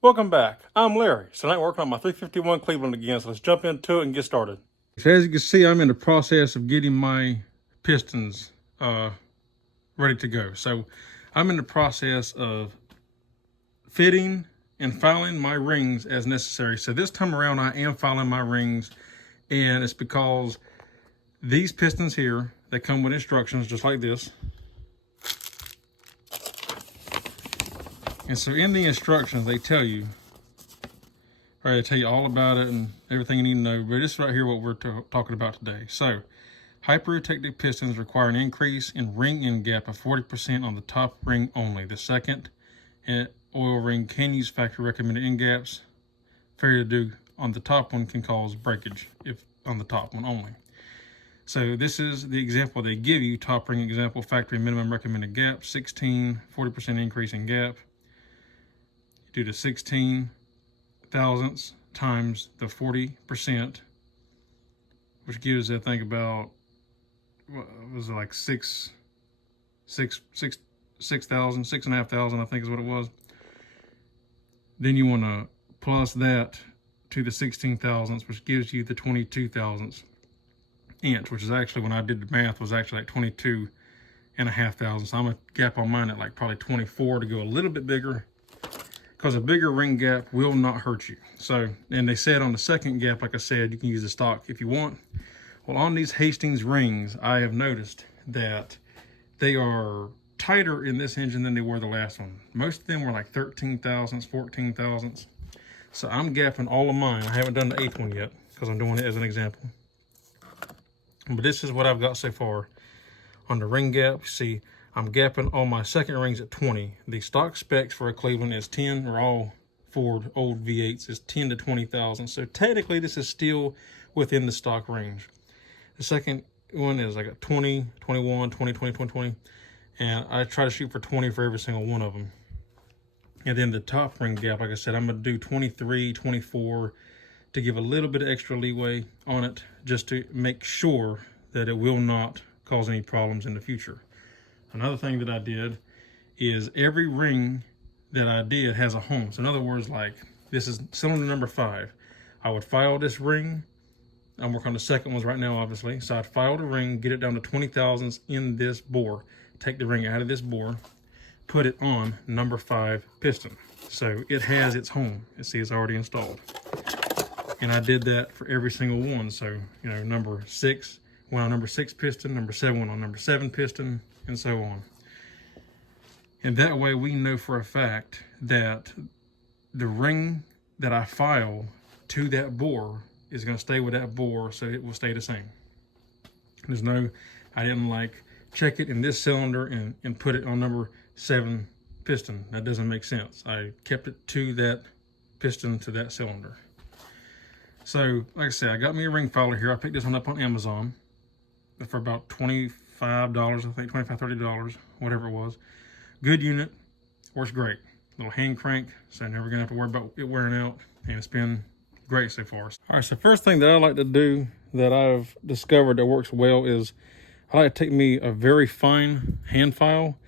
Welcome back. I'm Larry. So tonight we're working on my 351 Cleveland again, so let's jump into it and get started. So as you can see, I'm in the process of getting my pistons ready to go. So I'm in the process of fitting and filing my rings as necessary. So this time around, I am filing my rings, and it's because these pistons here, they come with instructions just like this. And so in the instructions, they tell you, all right, they tell you all about it and everything you need to know, but this is right here what we're talking about today. So, hyperprotective pistons require an increase in ring end gap of 40% on the top ring only. The second oil ring can use factory recommended end gaps. Failure to do on the top one can cause breakage if on the top one only. So this is the example they give you, top ring example, factory minimum recommended gap, 16, 40% increase in gap. Due to 16 thousandths times the 40%, which gives, I think, about, what was it, like 6,500, I think is what it was. Then you want to plus that to the 16 thousandths, which gives you the 22 thousandths inch, which is actually, when I did the math, was actually like 22 and a half thousandths. So I'm gonna gap on mine at like probably 24 to go a little bit bigger, because a bigger ring gap will not hurt you. So, and they said on the second gap, like I said, you can use the stock if you want. Well, on these Hastings rings, I have noticed that they are tighter in this engine than they were the last one. Most of them were like 13 thousandths, 14 thousandths. So I'm gapping all of mine. I haven't done the 8th one yet because I'm doing it as an example. But this is what I've got so far. On the ring gap, see, I'm gapping all my second rings at 20. The stock specs for a Cleveland is 10, or all Ford old V8s is 10 to 20 thousandths. So technically this is still within the stock range. The second one is like a 20, 21, 20, 20, 20, 20. And I try to shoot for 20 for every single one of them. And then the top ring gap, like I said, I'm gonna do 23, 24 to give a little bit of extra leeway on it, just to make sure that it will not cause any problems in the future. Another thing that I did is every ring that I did has a home. So in other words, like this is cylinder number 5. I would file this ring. I'm working on the second ones right now, obviously. So I'd file the ring, get it down to 20 thousandths in this bore, take the ring out of this bore, put it on number 5 piston. So it has its home. You see, it's already installed. And I did that for every single one. So, you know, number 6 went on number 6 piston, number 7 went on number 7 piston, and so on. And that way we know for a fact that the ring that I file to that bore is going to stay with that bore, so it will stay the same. There's no, I didn't like check it in this cylinder and put it on number 7 piston. That doesn't make sense. I kept it to that piston, to that cylinder. So like I said, I got me a ring filer here. I picked this one up on Amazon for about $25, I think, $25, $30, whatever it was. Good unit, works great. Little hand crank, so I'm never gonna have to worry about it wearing out, and it's been great so far. All right, so first thing that I like to do that I've discovered that works well is I like to take me a very fine hand file,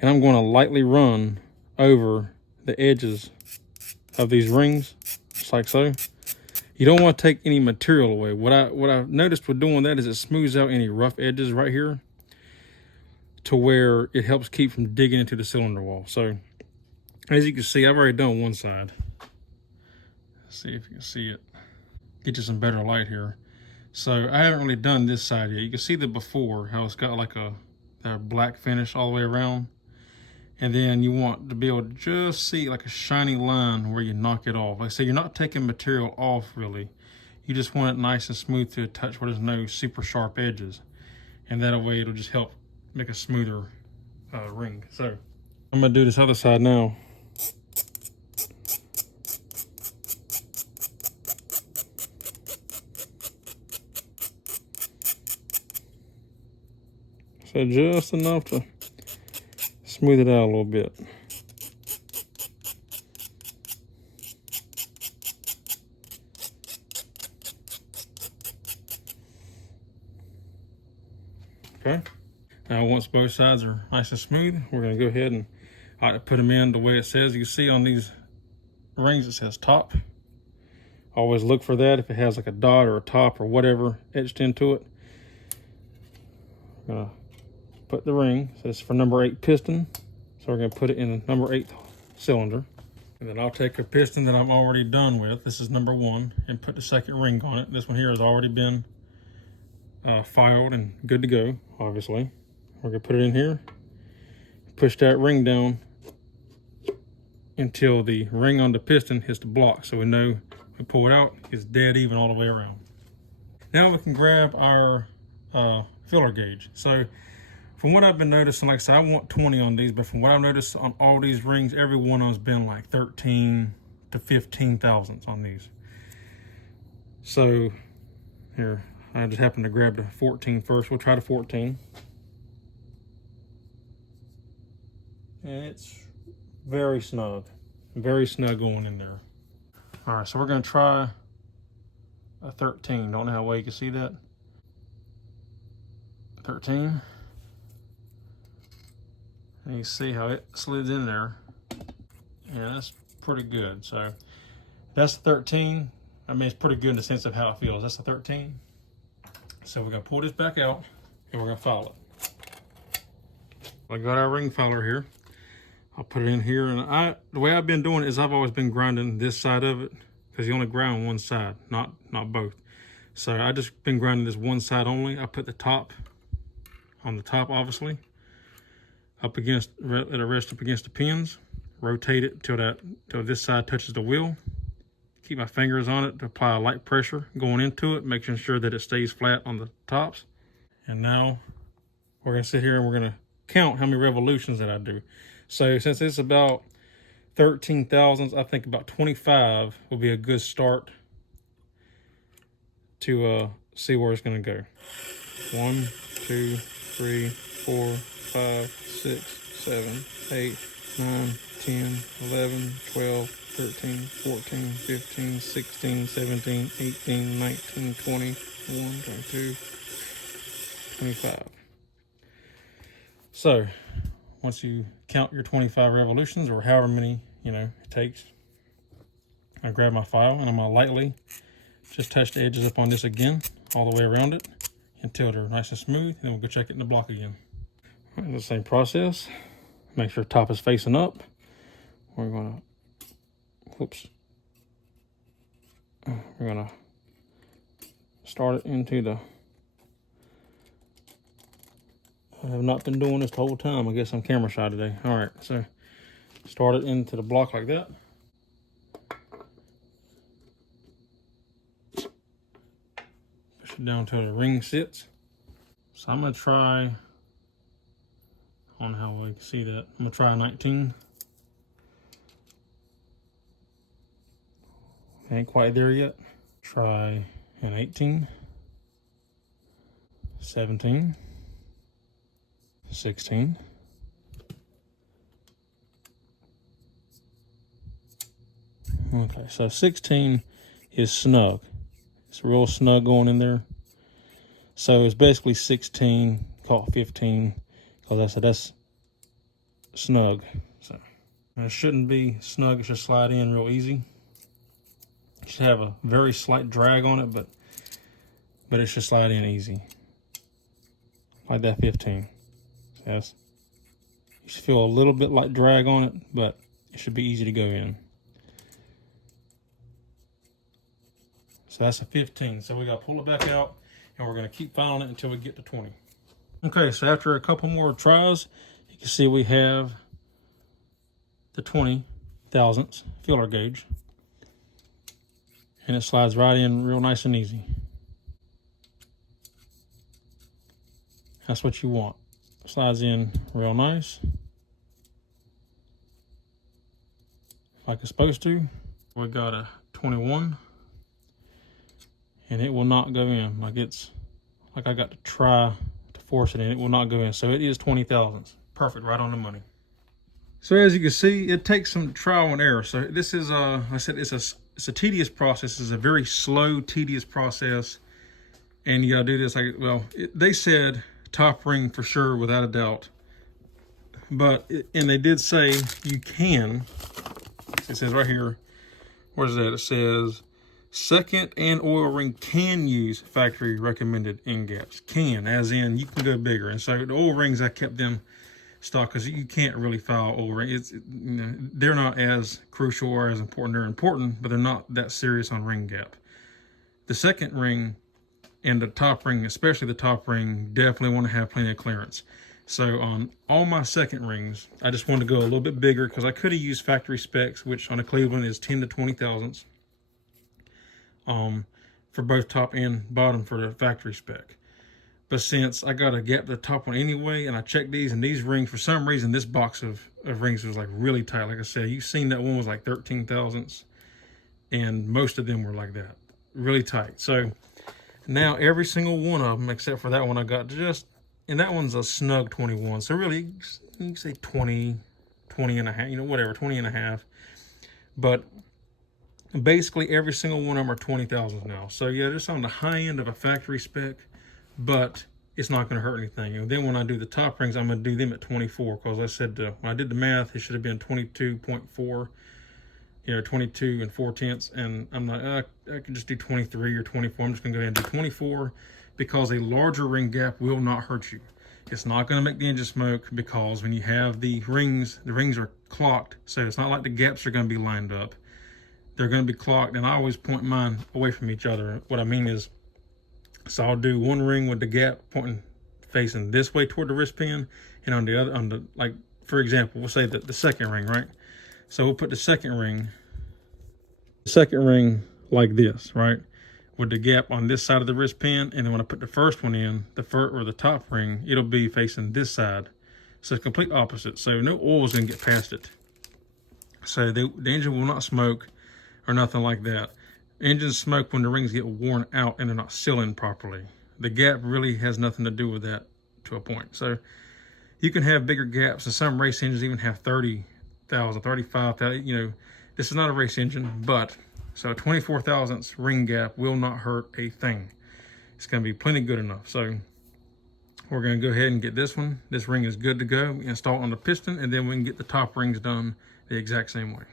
and I'm going to lightly run over the edges of these rings, just like so. You don't want to take any material away. What I've noticed with doing that is it smooths out any rough edges right here, to where it helps keep from digging into the cylinder wall. So as you can see, I've already done one side. Let's see if you can see it. Get you some better light here. So I haven't really done this side yet. You can see the before, how it's got like a black finish all the way around. And then you want to be able to just see like a shiny line where you knock it off. Like I say, you're not taking material off really. You just want it nice and smooth to a touch where there's no super sharp edges. And that way it'll just help make a smoother ring. So I'm gonna do this other side now. So just enough to smooth it out a little bit. Okay. Now once both sides are nice and smooth, we're gonna go ahead and I like to put them in the way it says. You can see on these rings it says top. Always look for that if it has like a dot or a top or whatever etched into it. I'm gonna put the ring, so it's for number 8 piston. So we're gonna put it in the number 8 cylinder. And then I'll take a piston that I'm already done with. This is number 1, and put the second ring on it. This one here has already been filed and good to go, obviously. We're gonna put it in here, push that ring down until the ring on the piston hits the block, so we know we pull it out, it's dead even all the way around. Now we can grab our filler gauge. So from what I've been noticing, like I said, I want 20 on these, but from what I've noticed on all these rings, every one of them's been like 13 to 15 thousandths on these. So here, I just happened to grab the 14 first. We'll try the 14. And it's very snug going in there. All right, so we're gonna try a 13. Don't know how well you can see that. 13. And you see how it slides in there. Yeah, that's pretty good. So that's 13. I mean, it's pretty good in the sense of how it feels. That's a 13. So we're gonna pull this back out and we're gonna file it. I got our ring filer here. I'll put it in here, and the way I've been doing it is I've always been grinding this side of it, because you only grind one side, not both. So I just been grinding this one side only. I put the top on the top, obviously, up against, let it rest up against the pins, rotate it till this side touches the wheel. Keep my fingers on it to apply a light pressure going into it, making sure that it stays flat on the tops. And now we're gonna sit here and we're gonna count how many revolutions that I do. So since it's about 13 thousandths, I think about 25 will be a good start to see where it's gonna go. 1, 2, 3, 4, 5, 6, 7, 8, 9, 10, 11, 12, 13, 14, 15, 16, 17, 18, 19, 20, 21, 22, 25. So once you count your 25 revolutions, or however many, it takes, I grab my file and I'm gonna lightly just touch the edges up on this again, all the way around it until they're nice and smooth, and then we'll go check it in the block again. All right, the same process. Make sure top is facing up. We're gonna, we're gonna start it into the, I have not been doing this the whole time. I guess I'm camera shy today. All right, so start it into the block like that. Push it down till the ring sits. So I'm gonna try, I don't know how well you can see that. I'm gonna try a 19. Ain't quite there yet. Try an 18, 17, 16, okay, so 16 is snug. It's real snug going in there. So it's basically 16, call it 15, because I said that's snug. So and it shouldn't be snug, it should slide in real easy. It should have a very slight drag on it, but it should slide in easy. Like that 15. Yes. You should feel a little bit like drag on it, but it should be easy to go in. So that's a 15. So we got to pull it back out, and we're going to keep filing it until we get to 20. Okay, so after a couple more tries, you can see we have the 20 thousandths filler gauge. And it slides right in real nice and easy. That's what you want. Slides in real nice, like it's supposed to. We got a 21, and it will not go in. Like I got to try to force it in. It will not go in. So it is 20 thousandths. Perfect, right on the money. So as you can see, it takes some trial and error. So this is, I said it's a tedious process. It's a very slow, tedious process, and you gotta do this like, well, they said top ring for sure, without a doubt. But, and they did say you can, it says right here, what is that? It says second and oil ring can use factory recommended end gaps. Can, as in you can go bigger. And so the oil rings, I kept them stock because you can't really file oil rings. They're not as crucial or as important. They're important, but they're not that serious on ring gap. The second ring and the top ring, especially the top ring, definitely want to have plenty of clearance. So on all my second rings, I just wanted to go a little bit bigger because I could have used factory specs, which on a Cleveland is 10 to 20 thousandths for both top and bottom for the factory spec. But since I got a gap to the top one anyway, and I checked these, and these rings, for some reason, this box of rings was like really tight. Like I said, you've seen that one was like 13 thousandths, and most of them were like that, really tight. So now every single one of them, except for that one, I got just, and that one's a snug 21. So really, you can say 20, 20 and a half, whatever, 20 and a half. But basically every single one of them are 20 thousandths now. So yeah, just on the high end of a factory spec, but it's not going to hurt anything. And then when I do the top rings, I'm going to do them at 24, because I said when I did the math, it should have been 22.4, 22 and 4/10. And I'm like, I can just do 23 or 24. I'm just going to go ahead and do 24, because a larger ring gap will not hurt you. It's not going to make the engine smoke, because when you have the rings are clocked. So it's not like the gaps are going to be lined up. They're going to be clocked, and I always point mine away from each other. What I mean is, so I'll do one ring with the gap pointing facing this way toward the wrist pin, and on the other, like for example, we'll say that the second ring, right? So we'll put the second ring like this, right? With the gap on this side of the wrist pin, and then when I put the first one in, the top ring, it'll be facing this side. So it's complete opposite. So no oil is gonna get past it. So the engine will not smoke or nothing like that. Engines smoke when the rings get worn out and they're not sealing properly. The gap really has nothing to do with that to a point. So you can have bigger gaps, and some race engines even have 30,000, 35,000. This is not a race engine, but so 24 thousandths ring gap will not hurt a thing. It's going to be plenty good enough. So we're going to go ahead and get this one. This ring is good to go. Install it on the piston, and then we can get the top rings done the exact same way.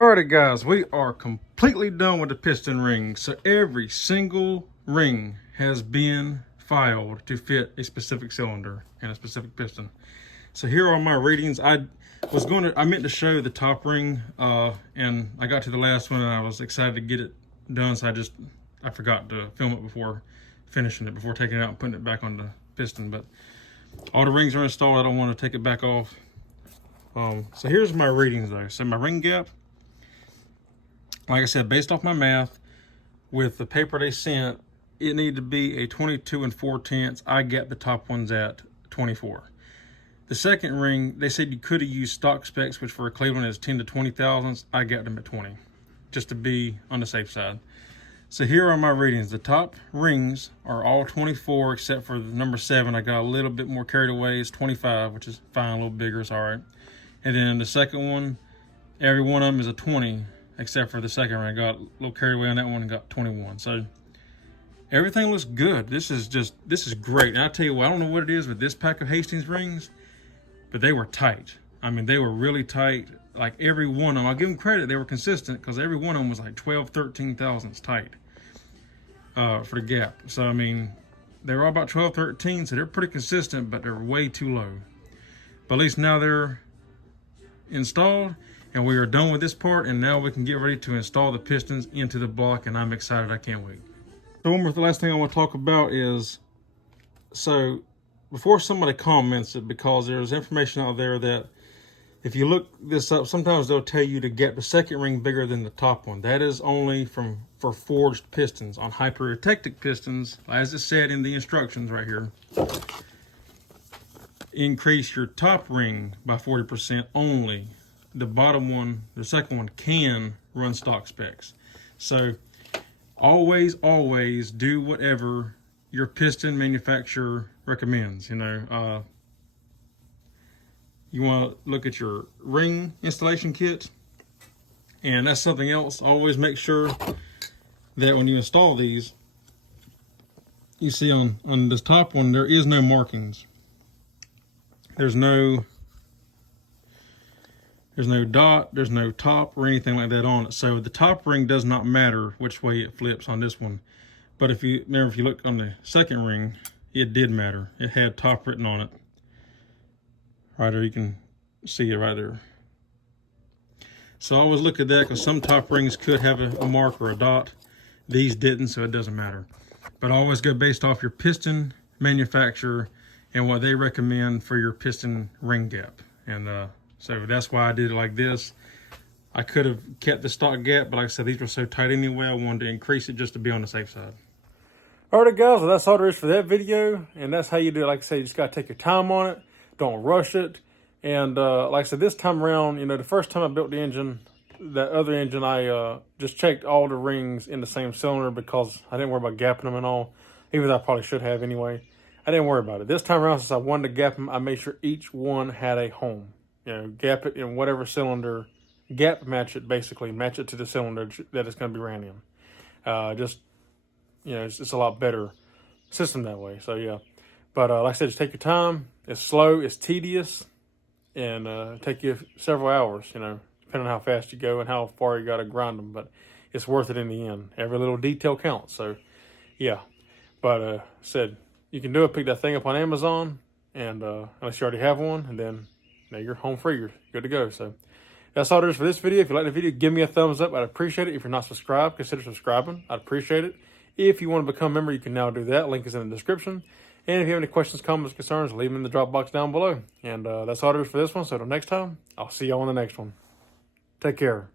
Alrighty guys, we are completely done with the piston ring. So every single ring has been filed to fit a specific cylinder and a specific piston. So here are my readings. I meant to show the top ring, and I got to the last one and I was excited to get it done. So I forgot to film it before finishing it, before taking it out and putting it back on the piston. But all the rings are installed. I don't want to take it back off. So here's my readings though. So my ring gap, like I said, based off my math, with the paper they sent, it needed to be a 22 and 4/10. I got the top ones at 24. The second ring, they said you could have used stock specs, which for a Cleveland is 10 to 20 thousandths. I got them at 20, just to be on the safe side. So here are my readings. The top rings are all 24, except for the number 7. I got a little bit more carried away. It's 25, which is fine, a little bigger, it's all right. And then the second one, every one of them is a 20. Except for the second ring. I got a little carried away on that one and got 21. So everything looks good. This is great. And I tell you what, I don't know what it is with this pack of Hastings rings, but they were tight. I mean, they were really tight. Like every one of them, I'll give them credit, they were consistent, because every one of them was like 12, 13 thousandths tight for the gap. So I mean, they were all about 12, 13, so they're pretty consistent, but they're way too low. But at least now they're installed, and we are done with this part, and now we can get ready to install the pistons into the block, and I'm excited. I can't wait. So the last thing I want to talk about is, so before somebody comments it, because there's information out there that if you look this up, sometimes they'll tell you to get the second ring bigger than the top one. That is only for forged pistons. On hypertectic pistons, as it said in the instructions right here, increase your top ring by 40% only. The bottom one, the second one, can run stock specs. So always do whatever your piston manufacturer recommends. You want to look at your ring installation kit, and that's something else. Always make sure that when you install these, you see on this top one, there is no markings. There's no There's no dot, there's no top or anything like that on it. So the top ring does not matter which way it flips on this one. But if you look on the second ring, it did matter. It had top written on it. Right there, you can see it right there. So I always look at that because some top rings could have a mark or a dot. These didn't, so it doesn't matter. But I always go based off your piston manufacturer and what they recommend for your piston ring gap. And so that's why I did it like this. I could have kept the stock gap, but like I said, these were so tight anyway, I wanted to increase it just to be on the safe side. Alright guys, well, that's all there is for that video. And that's how you do it. Like I said, you just got to take your time on it. Don't rush it. And like I said, this time around, you know, the first time I built the engine, that other engine, I just checked all the rings in the same cylinder because I didn't worry about gapping them and all, even though I probably should have anyway. I didn't worry about it. This time around, since I wanted to gap them, I made sure each one had a home. You know, gap it in whatever cylinder, gap match it basically, match it to the cylinder that it's going to be ran in. Just, you know, it's a lot better system that way. So yeah, but like I said, just take your time. It's slow, it's tedious, and take you several hours, you know, depending on how fast you go and how far you got to grind them. But it's worth it in the end. Every little detail counts. So yeah, but said you can do it. Pick that thing up on Amazon, and unless you already have one, and then now you're home free. You're good to go. So that's all there is for this video. If you like the video, give me a thumbs up. I'd appreciate it. If you're not subscribed, consider subscribing. I'd appreciate it. If you want to become a member, you can now do that. Link is in the description. And if you have any questions, comments, concerns, leave them in the drop box down below. And that's all there is for this one. So until next time, I'll see y'all on the next one. Take care.